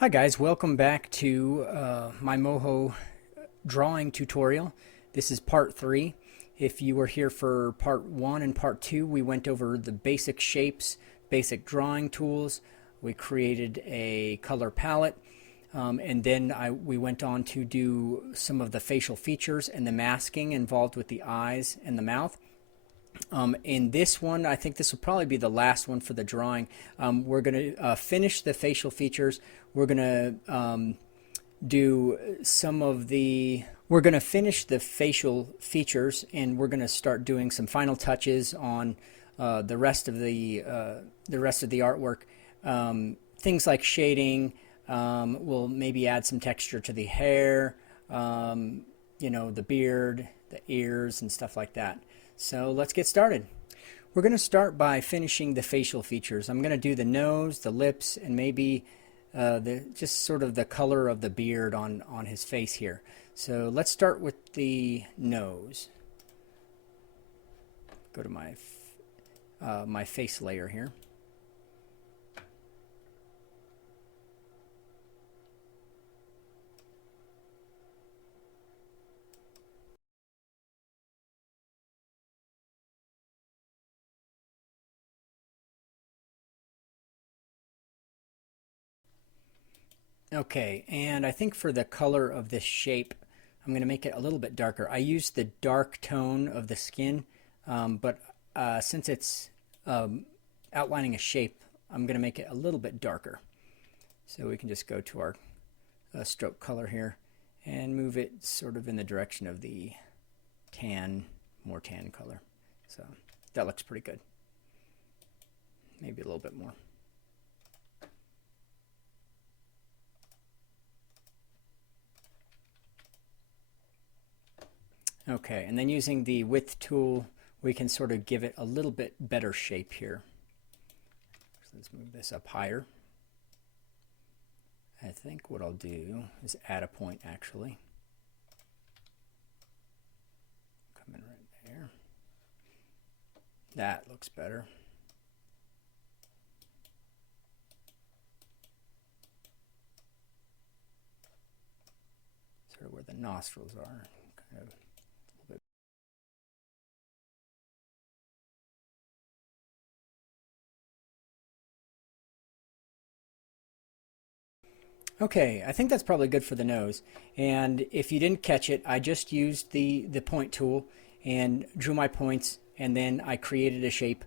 Hi guys, welcome back to my Moho drawing tutorial. This is part 3. If you were here for part 1 and part 2, we went over the basic shapes, basic drawing tools. We created a color palette, and then we went on to do some of the facial features and the masking involved with the eyes and the mouth. In this one, I think this will probably be the last one for the drawing. We're going to finish the facial features. We're going to do some of the... We're going to finish the facial features, and we're going to start doing some final touches on the rest of the artwork. Things like shading. We'll maybe add some texture to the hair, the beard, the ears, and stuff like that. So let's get started. We're going to start by finishing the facial features. I'm going to do the nose, the lips, and maybe just sort of the color of the beard on his face here. So let's start with the nose. Go to my face layer here. Okay, and I think for the color of this shape, I'm going to make it a little bit darker. I used the dark tone of the skin, but since it's outlining a shape, I'm going to make it a little bit darker. So we can just go to our stroke color here and move it sort of in the direction of the more tan color. So that looks pretty good. Maybe a little bit more. Okay, and then using the width tool, we can sort of give it a little bit better shape here. So let's move this up higher. I think what I'll do is add a point actually. Come in right there. That looks better. Sort of where the nostrils are. Kind of. Okay, I think that's probably good for the nose. And if you didn't catch it, I just used the point tool and drew my points, and then I created a shape,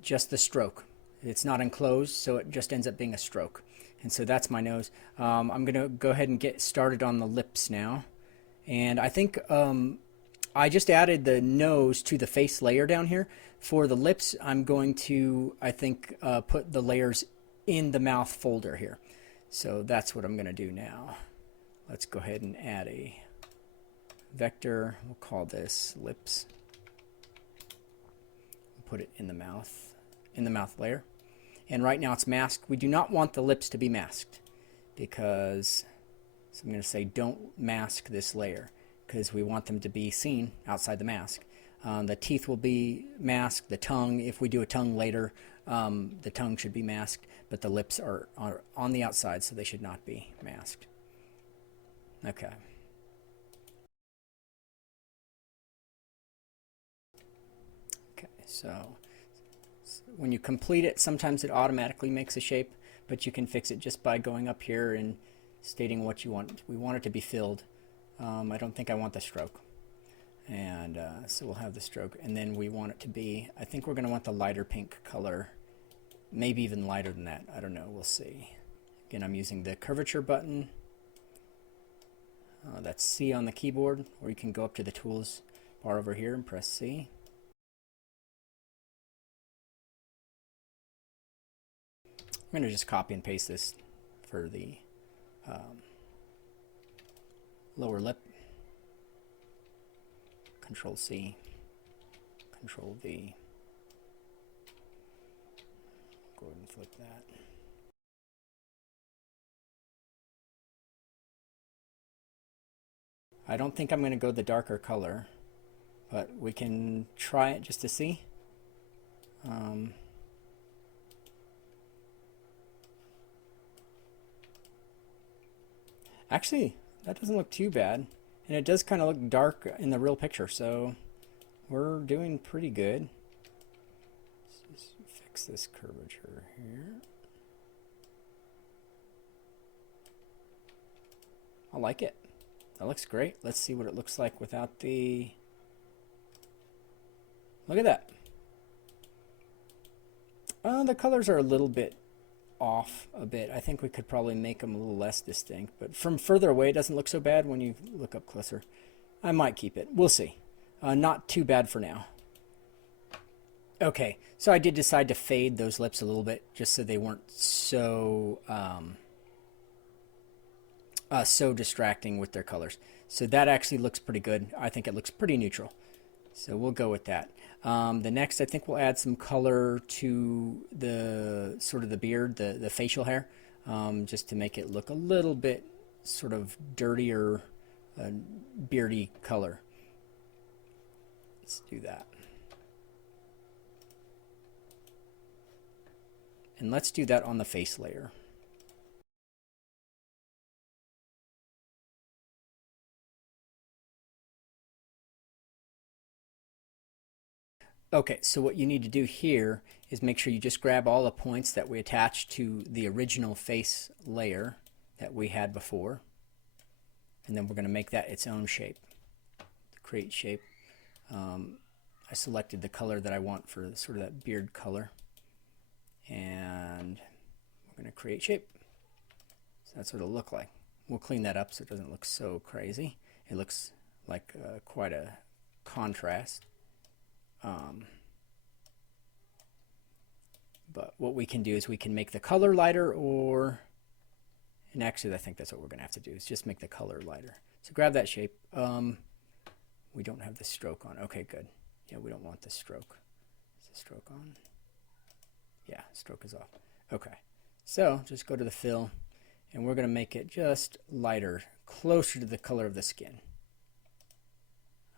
just the stroke. It's not enclosed, so it just ends up being a stroke. And so that's my nose. I'm going to go ahead and get started on the lips now. And I think I just added the nose to the face layer down here. For the lips, I'm going to, I think, put the layers in the mouth folder here. So that's what I'm going to do now. Let's go ahead and add a vector. We'll call this lips. We'll put it in the mouth layer. And right now it's masked. We do not want the lips to be masked because, so I'm going to say don't mask this layer because we want them to be seen outside the mask. The teeth will be masked. The tongue, if we do a tongue later, the tongue should be masked, but the lips are on the outside, so they should not be masked. Okay. Okay, so when you complete it, sometimes it automatically makes a shape, but you can fix it just by going up here and stating what you want. We want it to be filled. I don't think I want the stroke. And so we'll have the stroke, and then we want it to be, I think we're going to want the lighter pink color, maybe even lighter than that. I don't know, we'll see. Again, I'm using the curvature button. That's C on the keyboard, or you can go up to the tools bar over here and press C. I'm going to just copy and paste this for the lower lip. Control C, Control V. Go ahead and flip that. I don't think I'm going to go the darker color, but we can try it just to see. Actually, that doesn't look too bad. And it does kind of look dark in the real picture, so we're doing pretty good. Let's just fix this curvature here. I like it. That looks great. Let's see what it looks like without the... Look at that. The colors are a little bit off a bit. I think we could probably make them a little less distinct, but from further away it doesn't look so bad when you look up closer. I might keep it. We'll see. Not too bad for now. Okay, so I did decide to fade those lips a little bit just so they weren't so so distracting with their colors. So that actually looks pretty good. I think it looks pretty neutral. So we'll go with that. The next, I think we'll add some color to the sort of the beard, the facial hair, just to make it look a little bit sort of dirtier, beardy color. Let's do that. And let's do that on the face layer. Okay, so what you need to do here is make sure you just grab all the points that we attached to the original face layer that we had before. And then we're going to make that its own shape. Create shape. I selected the color that I want for sort of that beard color. And we're going to create shape. So that's what it'll look like. We'll clean that up so it doesn't look so crazy. It looks like quite a contrast. But what we can do is we can make the color lighter, and actually I think that's what we're going to have to do, is just make the color lighter. So grab that shape. We don't have the stroke on. Okay, good. Yeah, we don't want the stroke. Is the stroke on? Yeah, stroke is off. Okay, so just go to the fill, and we're going to make it just lighter, closer to the color of the skin.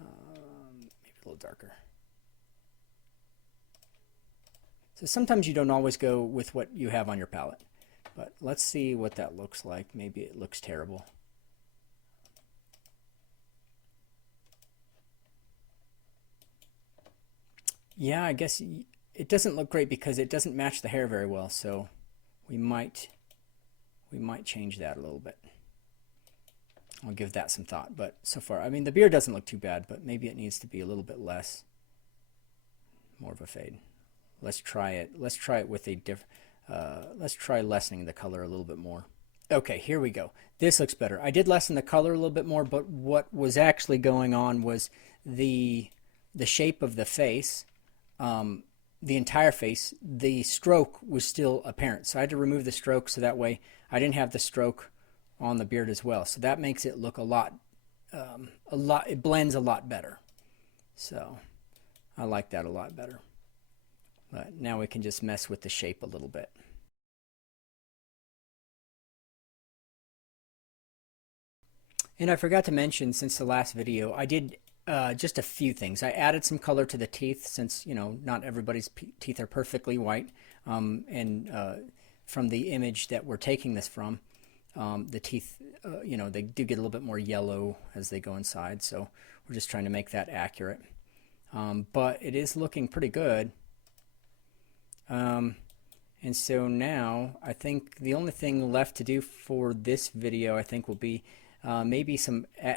Maybe a little darker. So sometimes you don't always go with what you have on your palette. But let's see what that looks like. Maybe it looks terrible. Yeah, I guess it doesn't look great because it doesn't match the hair very well. So we might change that a little bit. I'll give that some thought. But so far, I mean, the beard doesn't look too bad, but maybe it needs to be a little bit less, more of a fade. Let's try it. Let's try it with a let's try lessening the color a little bit more. Okay, here we go. This looks better. I did lessen the color a little bit more, but what was actually going on was the shape of the face, the entire face, the stroke was still apparent. So I had to remove the stroke so that way I didn't have the stroke on the beard as well. So that makes it look a lot, it blends a lot better. So I like that a lot better. But now we can just mess with the shape a little bit. And I forgot to mention, since the last video, I did just a few things. I added some color to the teeth, since, you know, not everybody's teeth are perfectly white. And from the image that we're taking this from, the teeth, you know, they do get a little bit more yellow as they go inside. So we're just trying to make that accurate. But it is looking pretty good. And so now I think the only thing left to do for this video, I think, will be maybe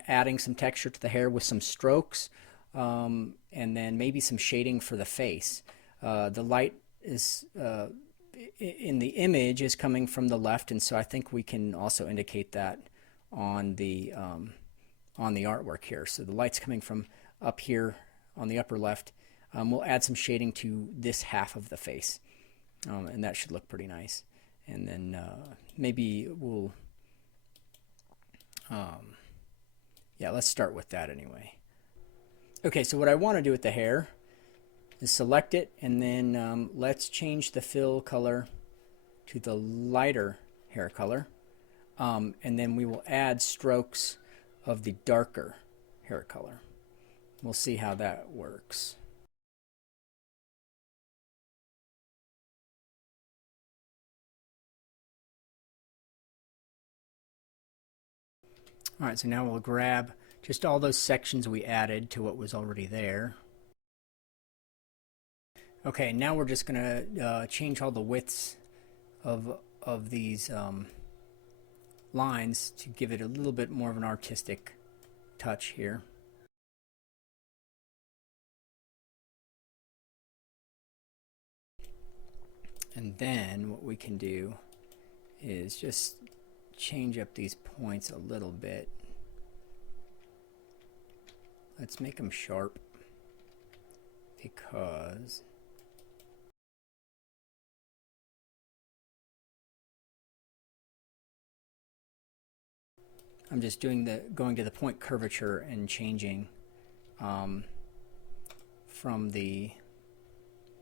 adding some texture to the hair with some strokes, and then maybe some shading for the face. The light is in the image is coming from the left, and so I think we can also indicate that on the artwork here. So the light's coming from up here on the upper left. We'll add some shading to this half of the face, and that should look pretty nice. And then maybe we'll, yeah, let's start with that anyway. Okay, so what I want to do with the hair is select it, and then let's change the fill color to the lighter hair color, and then we will add strokes of the darker hair color. We'll see how that works. All right, so now we'll grab just all those sections we added to what was already there. Okay, now we're just going to change all the widths of these lines to give it a little bit more of an artistic touch here. And then what we can do is just change up these points a little bit. Let's make them sharp because I'm just going to the point curvature and changing from the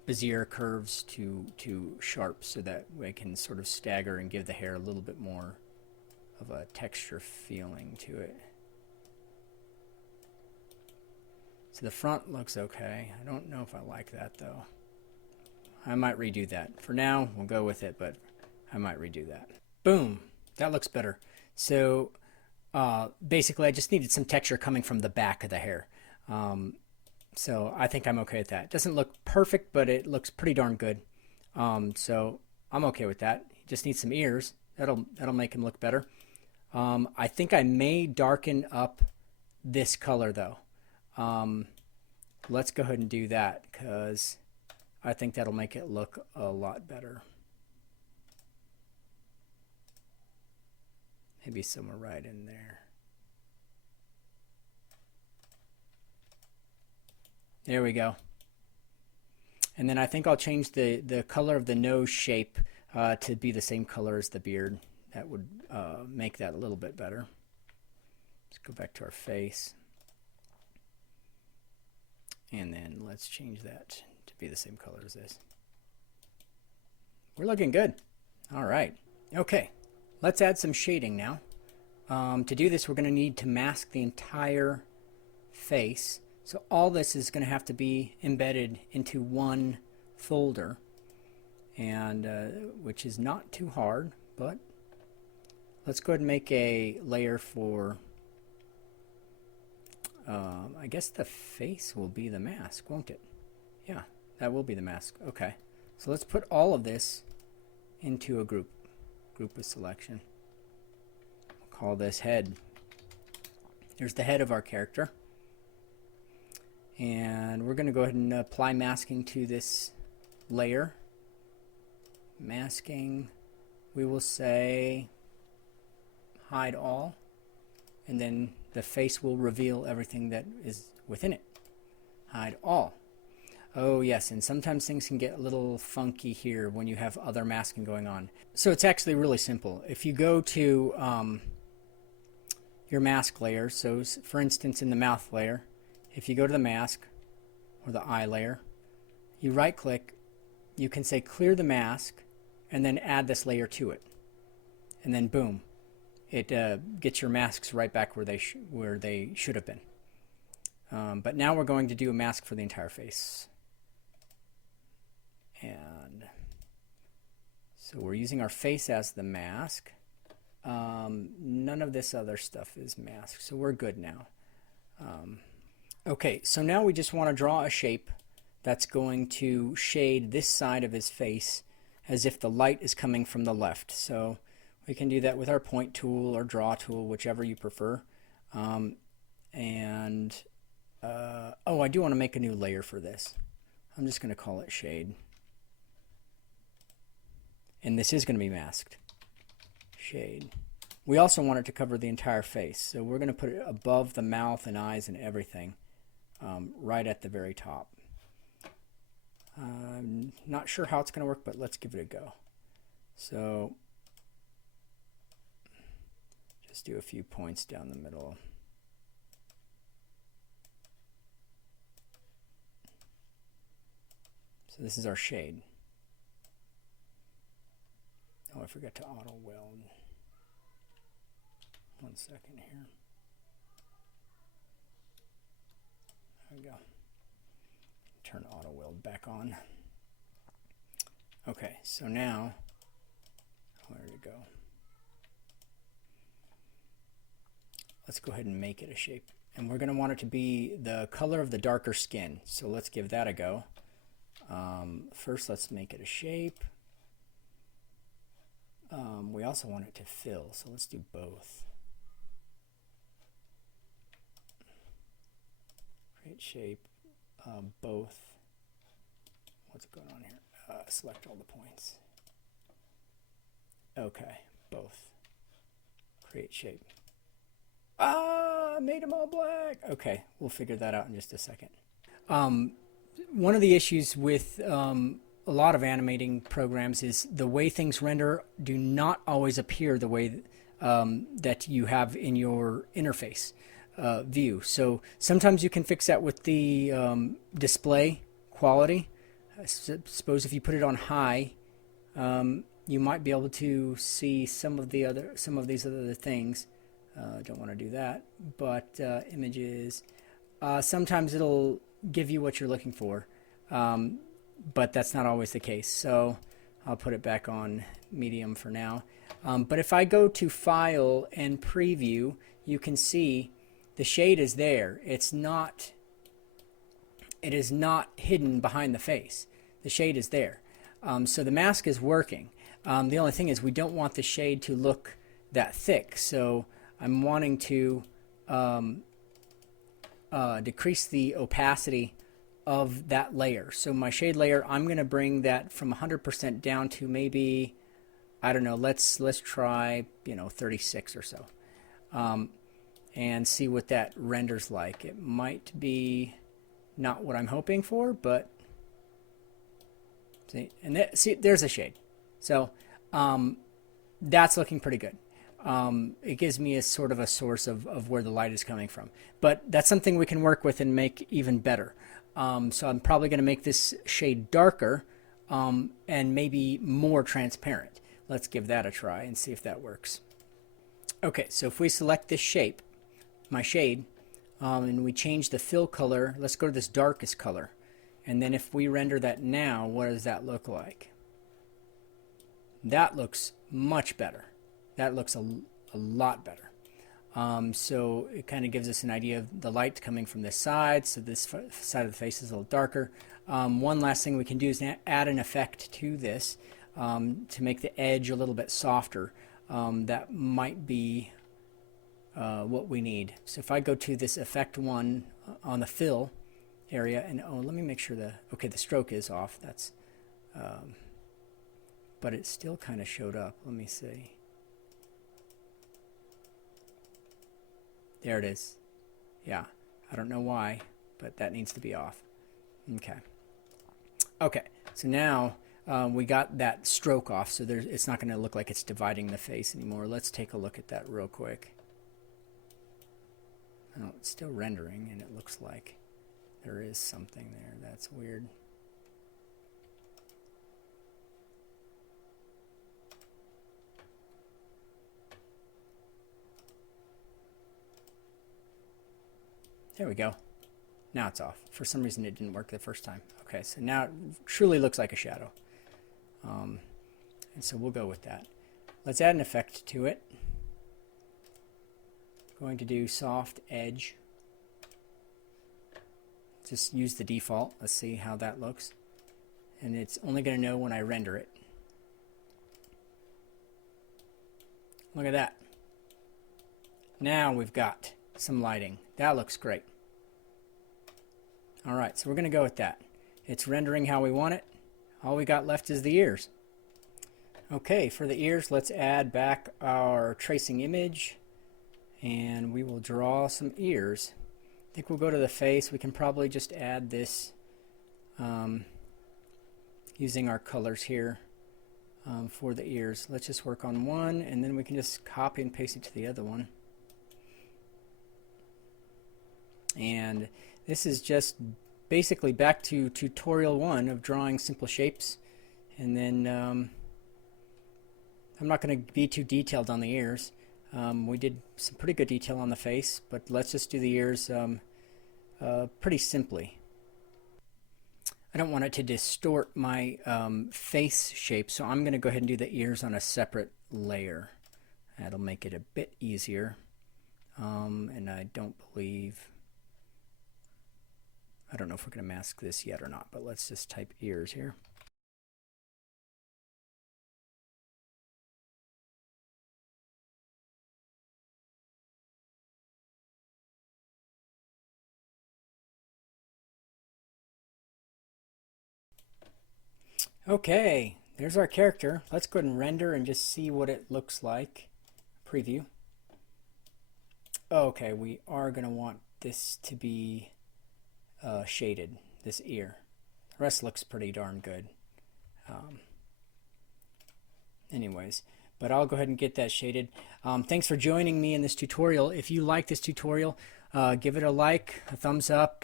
Bezier curves to sharp, so that we can sort of stagger and give the hair a little bit more of a texture feeling to it. So the front looks okay. I don't know if I like that though. I might redo that. For now, we'll go with it, but I might redo that. Boom! That looks better. So basically I just needed some texture coming from the back of the hair. So I think I'm okay with that. It doesn't look perfect, but it looks pretty darn good. So I'm okay with that. He just needs some ears. That'll make him look better. I think I may darken up this color though. Let's go ahead and do that because I think that'll make it look a lot better. Maybe somewhere right in there. There we go. And then I think I'll change the color of the nose shape to be the same color as the beard. That would make that a little bit better. Let's go back to our face. And then let's change that to be the same color as this. We're looking good. All right. Okay. Let's add some shading now. To do this, we're going to need to mask the entire face. So all this is going to have to be embedded into one folder, and which is not too hard, but let's go ahead and make a layer for, I guess the face will be the mask, won't it? Yeah, that will be the mask. Okay, so let's put all of this into a group with selection. We'll call this head. Here's the head of our character. And we're going to go ahead and apply masking to this layer. Masking, we will say hide all, and then the face will reveal everything that is within it. Hide all. Oh yes, and sometimes things can get a little funky here when you have other masking going on. So it's actually really simple. If you go to your mask layer, so for instance in the mouth layer, if you go to the mask or the eye layer, you right click, you can say clear the mask and then add this layer to it. And then boom, it gets your masks right back where they should have been. But now we're going to do a mask for the entire face. And so we're using our face as the mask. None of this other stuff is masked, so we're good now. Okay, so now we just want to draw a shape that's going to shade this side of his face as if the light is coming from the left. So we can do that with our point tool or draw tool, whichever you prefer. Oh, I do want to make a new layer for this. I'm just going to call it shade. And this is going to be masked. Shade. We also want it to cover the entire face, so we're going to put it above the mouth and eyes and everything. Right at the very top. I'm not sure how it's going to work, but let's give it a go. So just do a few points down the middle. So this is our shade. Oh, I forgot to auto weld. 1 second here. There we go. Turn auto weld back on. Okay, so now, where to go? let's go ahead and make it a shape. And we're going to want it to be the color of the darker skin. So let's give that a go. First, let's make it a shape. We also want it to fill, so let's do both. Create shape, both. What's going on here? Select all the points. Okay, both. Create shape. I made them all black. Okay, we'll figure that out in just a second. One of the issues with a lot of animating programs is the way things render do not always appear the way that you have in your interface view. So sometimes you can fix that with the display quality. I suppose if you put it on high, you might be able to see some of these other things. Don't want to do that, but images. Sometimes it'll give you what you're looking for, but that's not always the case. So I'll put it back on medium for now. But if I go to File and Preview, you can see the shade is there. It is not hidden behind the face. The shade is there. So the mask is working. The only thing is we don't want the shade to look that thick. So I'm wanting to decrease the opacity of that layer. So my shade layer, I'm going to bring that from 100% down to maybe, I don't know, let's try, 36 or so. And see what that renders like. It might be not what I'm hoping for, but see, and see, there's a shade. So that's looking pretty good. It gives me a sort of a source of where the light is coming from. But that's something we can work with and make even better. So I'm probably going to make this shade darker and maybe more transparent. Let's give that a try and see if that works. Okay, so if we select this shape, my shade, and we change the fill color, let's go to this darkest color. And then if we render that now, what does that look like? That looks much better. That looks a lot better. So it kind of gives us an idea of the light coming from this side. So this side of the face is a little darker. One last thing we can do is add an effect to this to make the edge a little bit softer. That might be what we need. So if I go to this effect one on the fill area, and let me make sure the stroke is off. That's but it still kind of showed up. Let me see. There it is. Yeah, I don't know why, but that needs to be off. Okay, so now we got that stroke off, so it's not going to look like it's dividing the face anymore. Let's take a look at that real quick. Oh, it's still rendering, and it looks like there is something there. That's weird. There we go. Now it's off. For some reason it didn't work the first time. Okay, so now it truly looks like a shadow. And so we'll go with that. Let's add an effect to it. Going to do soft edge. Just use the default. Let's see how that looks. And it's only going to know when I render it. Look at that. Now we've got some lighting. That looks great. Alright, so we're going to go with that. It's rendering how we want it. All we got left is the ears. Okay, for the ears, let's add back our tracing image, and we will draw some ears. I think we'll go to the face. We can probably just add this using our colors here for the ears. Let's just work on one, and then we can just copy and paste it to the other one. And this is just basically back to tutorial 1 of drawing simple shapes. And then I'm not going to be too detailed on the ears. We did some pretty good detail on the face, but let's just do the ears pretty simply. I don't want it to distort my face shape, so I'm going to go ahead and do the ears on a separate layer. That'll make it a bit easier. And I don't know if we're going to mask this yet or not, but let's just type ears here. Okay, there's our character. Let's go ahead and render and just see what it looks like. Preview. Okay, we are going to want this to be shaded, this ear. The rest looks pretty darn good. Anyways, but I'll go ahead and get that shaded. Thanks for joining me in this tutorial. If you like this tutorial, give it a like, a thumbs up,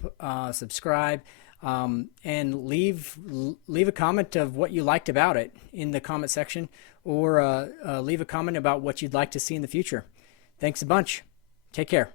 subscribe, and leave a comment of what you liked about it in the comment section, or leave a comment about what you'd like to see in the future. Thanks a bunch. Take care.